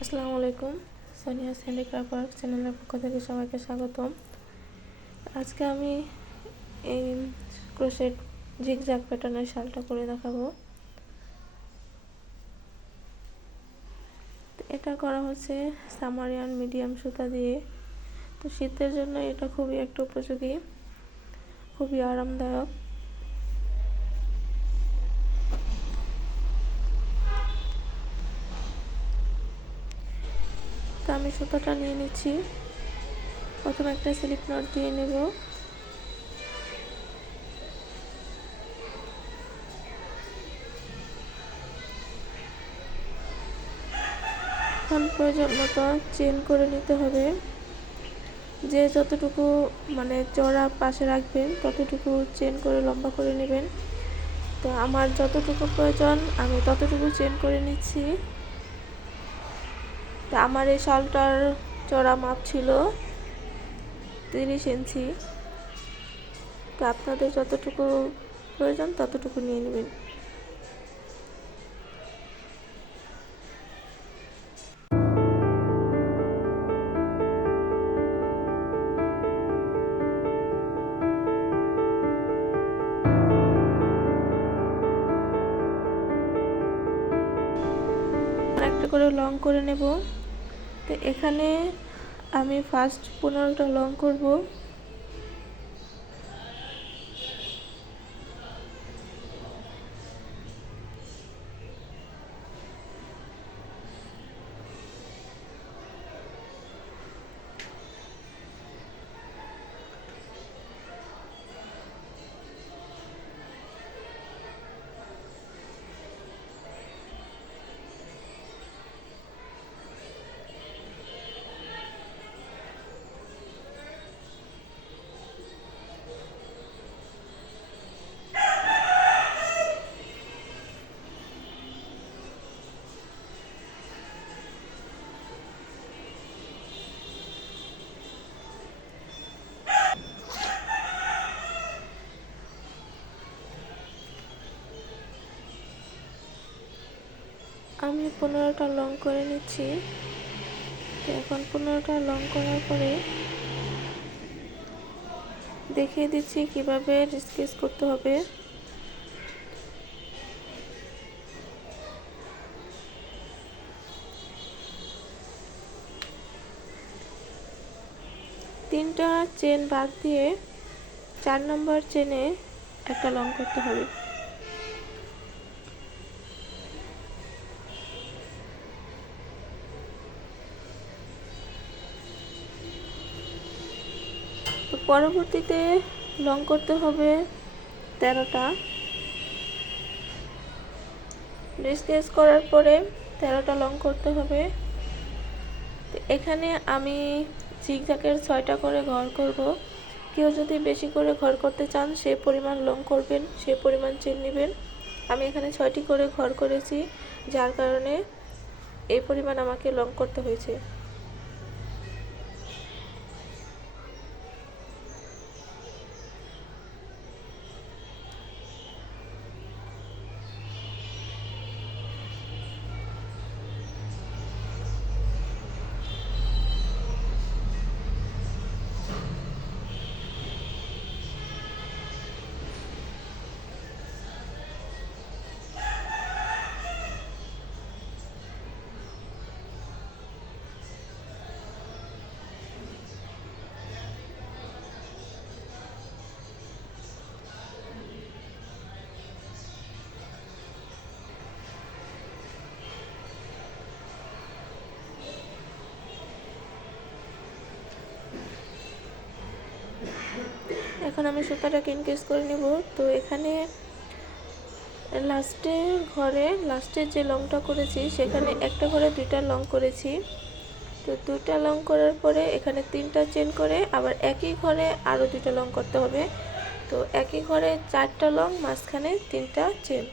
আসসালামু আলাইকুম। Sonia handicraft work চ্যানেলের পক্ষ থেকে সবাইকে স্বাগতম। আজকে আমি এই ক্রোশেট জিগজ্যাগ প্যাটার্নের শালটা করে দেখাবো। এটা করা হচ্ছে সামারিয়ান মিডিয়াম সুতা দিয়ে। তো শীতের জন্য এটা খুবই একটা উপযোগী, খুবই আরামদায়ক। তো আমি সুতাটা নিয়ে নিচ্ছি। প্রথমে একটা স্লিপ নট দিয়ে নেব। এখন প্রয়োজন মতো চেন করে নিতে হবে। যে যতটুকু চওড়া পাশে রাখবেন ততটুকু চেন করে লম্বা করে নেবেন। তো আমার যতটুকু প্রয়োজন আমি ততটুকু চেন করে নিচ্ছি। তো আমার এই শালটার চওড়া মাপ ছিল 30 ইঞ্চি। তো আপনাদের যতটুকু প্রয়োজন ততটুকু নিয়ে নেবেন। একটা করে লং করে নেব। তো এখানে আমি ফার্স্ট 15টা লং করব। আমি 15টা লং করে নিচ্ছি। তো এখন 15টা লং করার পরে দেখিয়ে দিচ্ছি কিভাবে স্কেচ করতে হবে। তিনটা চেন বাদ দিয়ে 4 নম্বর চেনে একটা লং করতে হবে। তো পরবর্তীতে লং করতে হবে 13টা। স্কেচ করার পরে 13টা লং করতে হবে। তো এখানে আমি জিগজ্যাগের 6টা করে ঘর করব। কেউ যদি বেশি করে ঘর করতে চান সে পরিমাণ লং করবেন, সে পরিমাণ চেন নেবেন। আমি এখানে 6টি করে ঘর করেছি, যার কারণে এই পরিমাণ আমাকে লং করতে হয়েছে। এখন আমি সুতাটাকে ইনক্রিজ করে নেব। তো এখানে লাস্টে যে লংটা করেছি সেখানে একটা ঘরে 2টা লং করেছি। তো 2টা লং করার পরে এখানে 3টা চেন করে আবার একই ঘরে আরও 2টা লং করতে হবে। তো একই ঘরে 4টা লং, মাঝখানে 3টা চেন।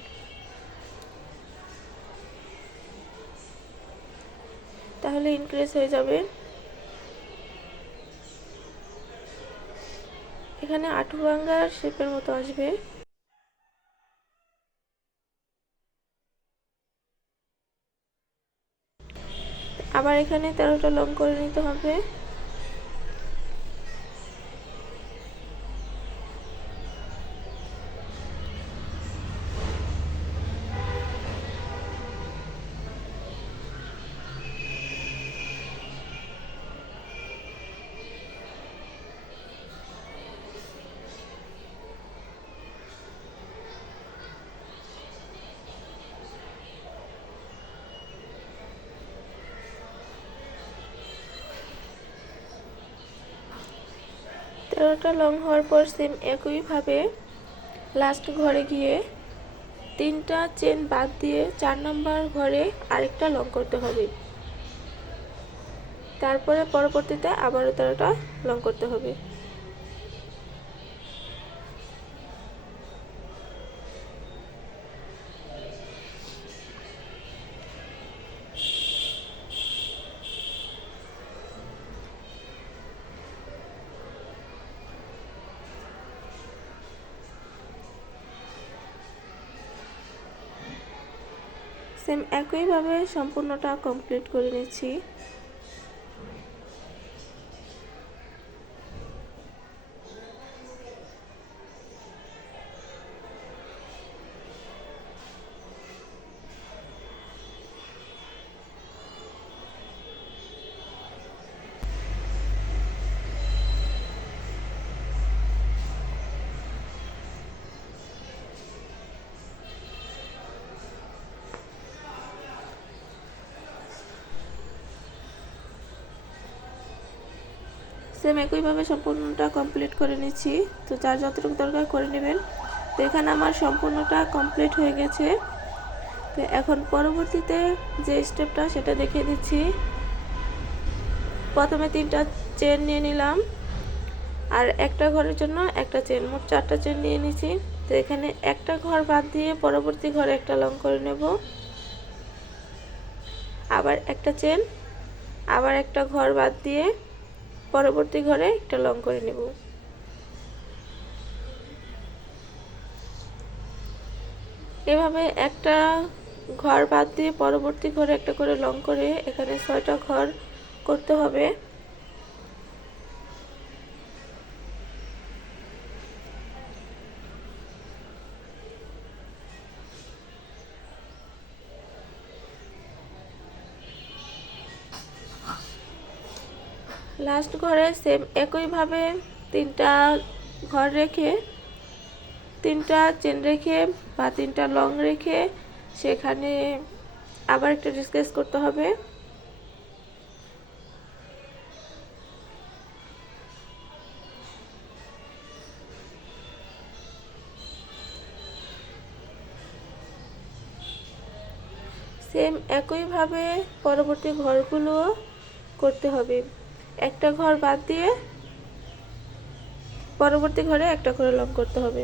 তাহলে ইনক্রিজ হয়ে যাবে। এখানে আঁটু ভাঙ্গার শেপের মতো আসবে। আবার এখানে 13টা লং করে নিতে হবে। তেরোটা লং হওয়ার পর সেম একইভাবে লাস্ট ঘরে গিয়ে 3টা চেন বাদ দিয়ে 4 নম্বর ঘরে আরেকটা লং করতে হবে। তারপরে পরবর্তীতে আবারও 13টা লং করতে হবে। সেম একইভাবে সম্পূর্ণটা কমপ্লিট করে নিচ্ছি। সেম একইভাবে সম্পূর্ণটা কমপ্লিট করে নিচ্ছি। তো যার যতটুকু দরকার করে নেবেন। তো এখানে আমার সম্পূর্ণটা কমপ্লিট হয়ে গেছে। তো এখন পরবর্তীতে যে স্টেপটা সেটা দেখিয়ে দিচ্ছি। প্রথমে 3টা চেন নিয়ে নিলাম, আর একটা ঘরের জন্য একটা চেন, মোট 4টা চেন নিয়ে নিয়েছি। তো এখানে একটা ঘর বাদ দিয়ে পরবর্তী ঘরে একটা লং করে নেব, আবার একটা চেন, আবার একটা ঘর বাদ দিয়ে পরবর্তী ঘরে একটা লং করে নেব। এভাবে একটা ঘর বাদ দিয়ে পরবর্তী ঘরে একটা করে লং করে এখানে 6টা ঘর করতে হবে। লাস্ট ঘরে সেম একইভাবে 3টা ঘর রেখে 3টা চেন রেখে বা 3টা লং রেখে সেখানে আবার একটা ডিসকাস করতে হবে। সেম একইভাবে পরবর্তী ঘরগুলো করতে হবে। একটা ঘর বাদ দিয়ে পরবর্তী ঘরে একটা করে লং করতে হবে।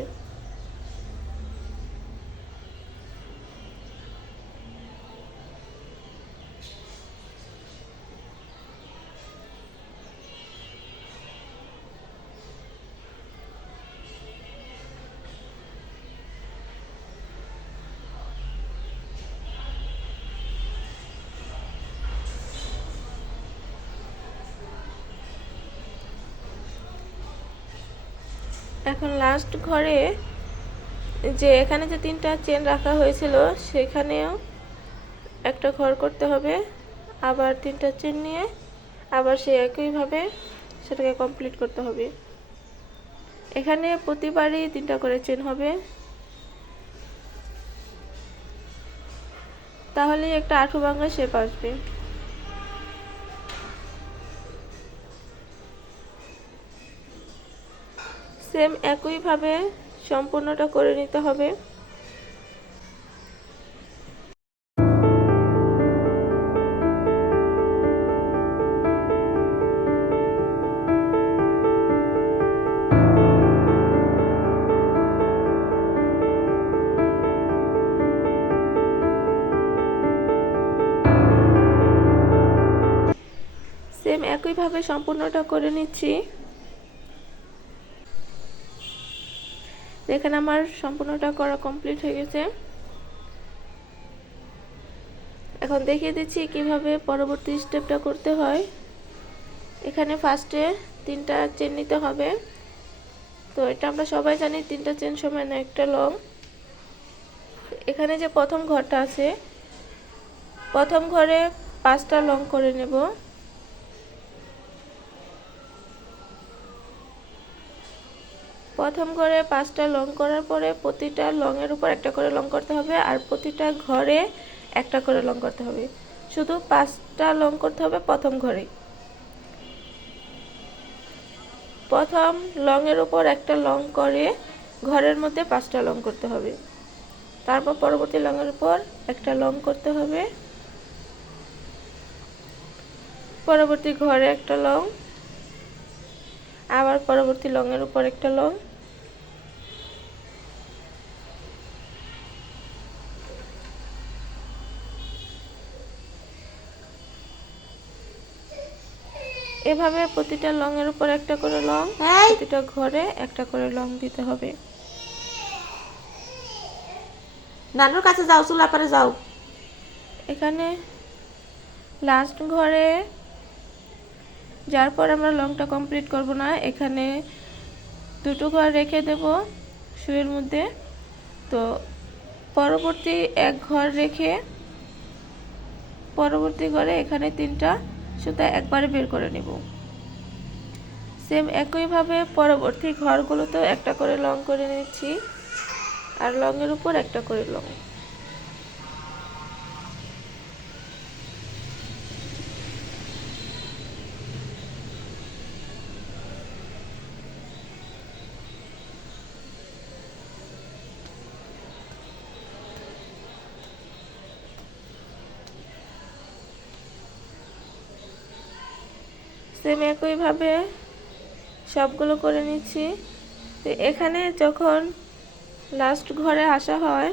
এখন লাস্ট ঘরে যে এখানে যে 3টা চেন রাখা হয়েছিল সেখানেও একটা ঘর করতে হবে। আবার 3টা চেন নিয়ে আবার সে একইভাবে সেটাকে কমপ্লিট করতে হবে। এখানে প্রতিবারই 3টা করে চেন হবে, তাহলে একটা আঁঠু ভাঙা শেপ আসবে। সেম একইভাবে সম্পূর্ণটা করে নিতে হবে। সেম একইভাবে সম্পূর্ণটা করে নিচ্ছি। এখানে আমার সম্পূর্ণটা করা কমপ্লিট হয়ে গেছে। এখন দেখিয়ে দিচ্ছি কিভাবে পরবর্তী স্টেপটা করতে হয়। এখানে ফার্স্টে 3টা চেন নিতে হবে। তো এটা আমরা সবাই জানি 3টা চেন সমান একটা লং। এখানে যে প্রথম ঘরটা আছে, প্রথম ঘরে 5টা লং করে নেব। প্রথম ঘরে 5টা লং করার পরে প্রতিটা লংয়ের উপর একটা করে লং করতে হবে, আর প্রতিটা ঘরে একটা করে লং করতে হবে। শুধু 5টা লং করতে হবে প্রথম ঘরে। প্রথম লংয়ের উপর একটা লং করে ঘরের মধ্যে 5টা লং করতে হবে। তারপর পরবর্তী লংয়ের উপর একটা লং করতে হবে, পরবর্তী ঘরে একটা লং, আবার পরবর্তী লংয়ের উপর একটা লং, এভাবে প্রতিটা লংয়ের উপর একটা করে লং, প্রতিটা ঘরে একটা করে লং দিতে হবে। নানুর কাছে যাও, চুলা পারে যাও। এখানে লাস্ট ঘরে যার পর আমরা লংটা কমপ্লিট করব না, এখানে 2টো ঘর রেখে দেব সুইয়ের মধ্যে। তো পরবর্তী এক ঘর রেখে পরবর্তী ঘরে এখানে 3টা সুতা একবারে বের করে নেব। সেম একইভাবে পরবর্তী ঘরগুলোতেও একটা করে লং করে নিচ্ছি, আর লংয়ের উপর একটা করে লং। সেম একইভাবে সবগুলো করে নিচ্ছি। তো এখানে যখন লাস্ট ঘরে আসা হয়,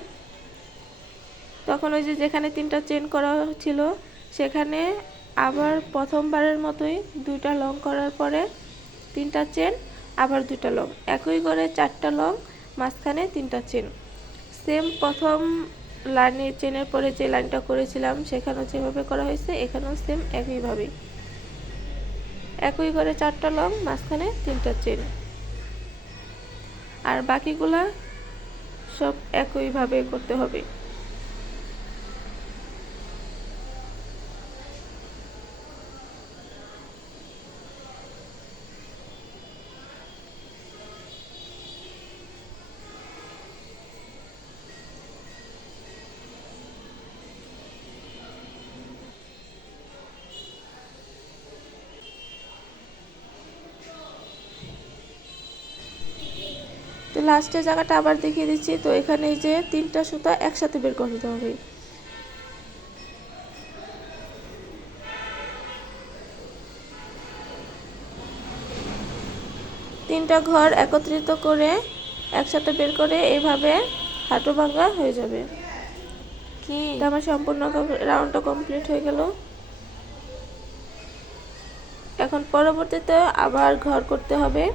তখন ওই যে যেখানে 3টা চেন করা ছিল সেখানে আবার প্রথমবারের মতোই 2টা লং করার পরে 3টা চেন, আবার 2টা লং, একই করে 4টা লং, মাঝখানে 3টা চেন। সেম প্রথম লাইনের চেনের পরে যে লাইনটা করেছিলাম সেখানেও যেভাবে করা হয়েছে এখানেও সেম একইভাবে, একই করে 4টা লং, মাঝখানে 3টা চেন, আর বাকিগুলা সব একইভাবে করতে হবে। তো লাস্টের জায়গাটা আবার দেখিয়ে দিচ্ছি। তো এখানে এই যে 3টা সুতা একসাথে বের করতে হবে। 3টা ঘর একত্রিত করে একসাথে বের করে এইভাবে হাঁটু ভাঙা হয়ে যাবে। কি তো আমার সম্পূর্ণ রাউন্ডটা কমপ্লিট হয়ে গেল। এখন পরবর্তীতে আবার ঘর করতে হবে।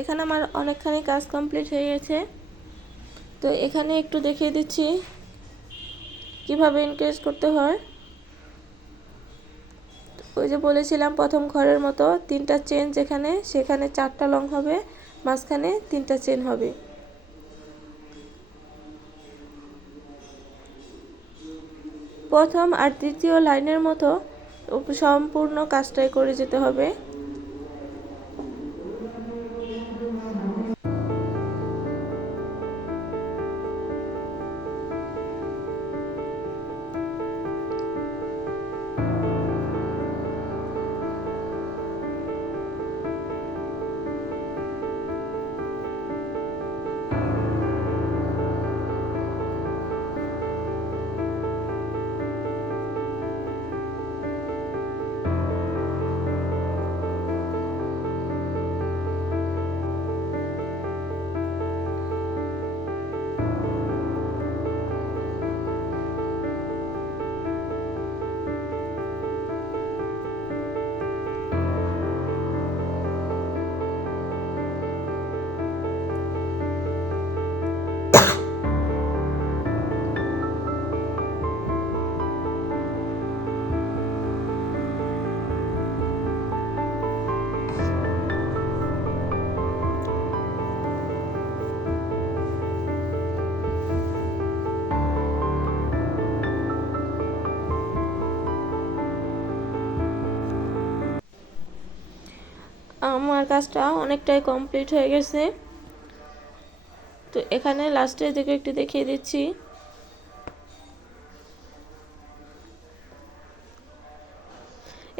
এখানে আমার অনেকখানি কাজ কমপ্লিট হয়ে গেছে। তো এখানে একটু দেখিয়ে দিচ্ছি কিভাবে ইনক্রিজ করতে হয়। ওই যে বলেছিলাম প্রথম ঘরের মতো 3টা চেন যেখানে, সেখানে 4টা লং হবে, মাঝখানে 3টা চেন হবে। প্রথম আর দ্বিতীয় লাইনের মতো সম্পূর্ণ কাজটাই করে যেতে হবে। আমার কাজটা অনেকটাই কমপ্লিট হয়ে গেছে। তো এখানে লাস্টের দিকে একটু দেখিয়ে দিচ্ছি।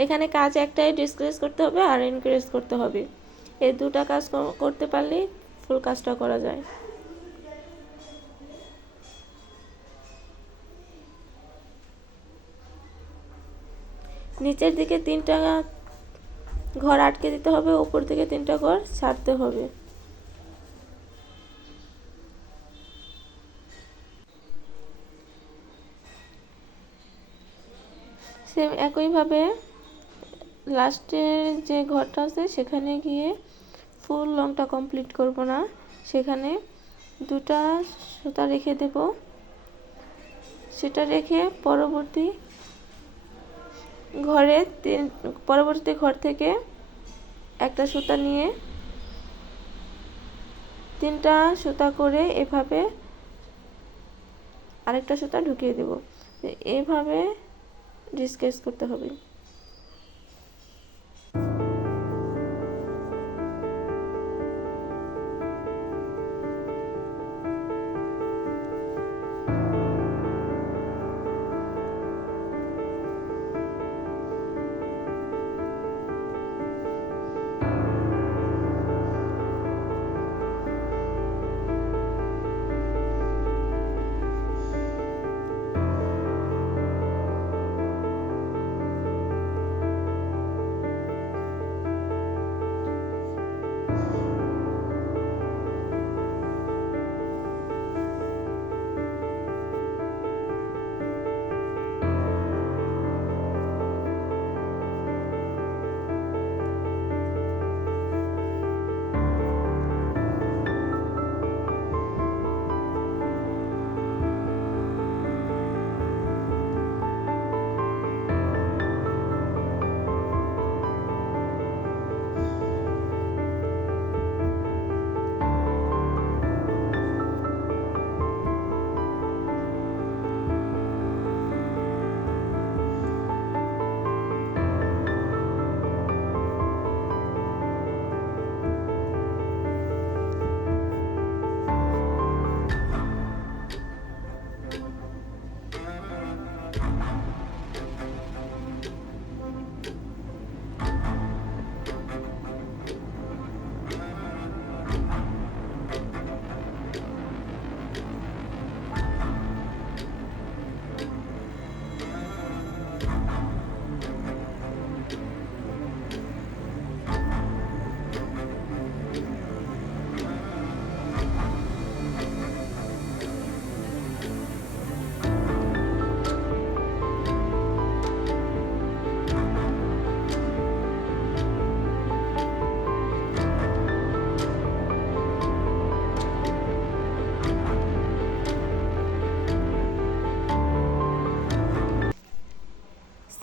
এখানে কাজ একটাই, ডিসক্রিজ করতে হবে আর ইনক্রিজ করতে হবে। এই দুটা কাজ করতে পারলেই ফুল কাজটা করা যায়। নিচের দিকে 3টা ঘর আটকে দিতে হবে, উপর দিকে 3টা ঘর ছাড়তে হবে। সেম একইভাবে লাস্টের যে ঘরটা আছে সেখানে গিয়ে ফুল লংটা কমপ্লিট করব না, সেখানে 2টা সুতা রেখে দেব। সেটা রেখে পরবর্তী ঘর থেকে একটা সুতা নিয়ে 3টা সুতা করে এভাবে আরেকটা সুতা ঢুকিয়ে দেব। এইভাবে ডিসকেস করতে হবে।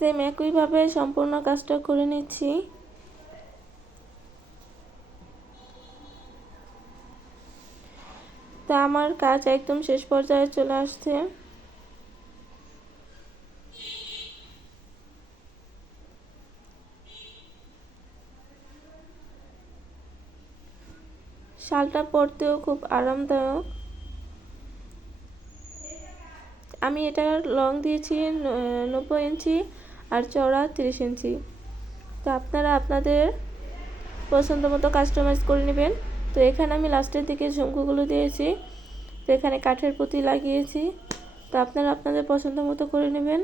সেম একইভাবে সম্পূর্ণ কাজটা করে নিচ্ছি। তো আমার কাজ একদম শেষ পর্যায়ে চলে আসছে। শালটা পরতেও খুব আরামদায়ক। আমি এটার লং দিয়েছি 90 ইঞ্চি আর চওড়া 30 ইঞ্চি। তো আপনারা আপনাদের পছন্দ মতো কাস্টমাইজ করে নেবেন। তো এখানে আমি লাস্টের দিকে ঝুমকোগুলো দিয়েছি। তো এখানে কাঠের পুঁতি লাগিয়েছি। তো আপনারা আপনাদের পছন্দ মতো করে নেবেন।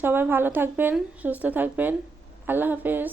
সবাই ভালো থাকবেন, সুস্থ থাকবেন। আল্লাহ হাফেজ।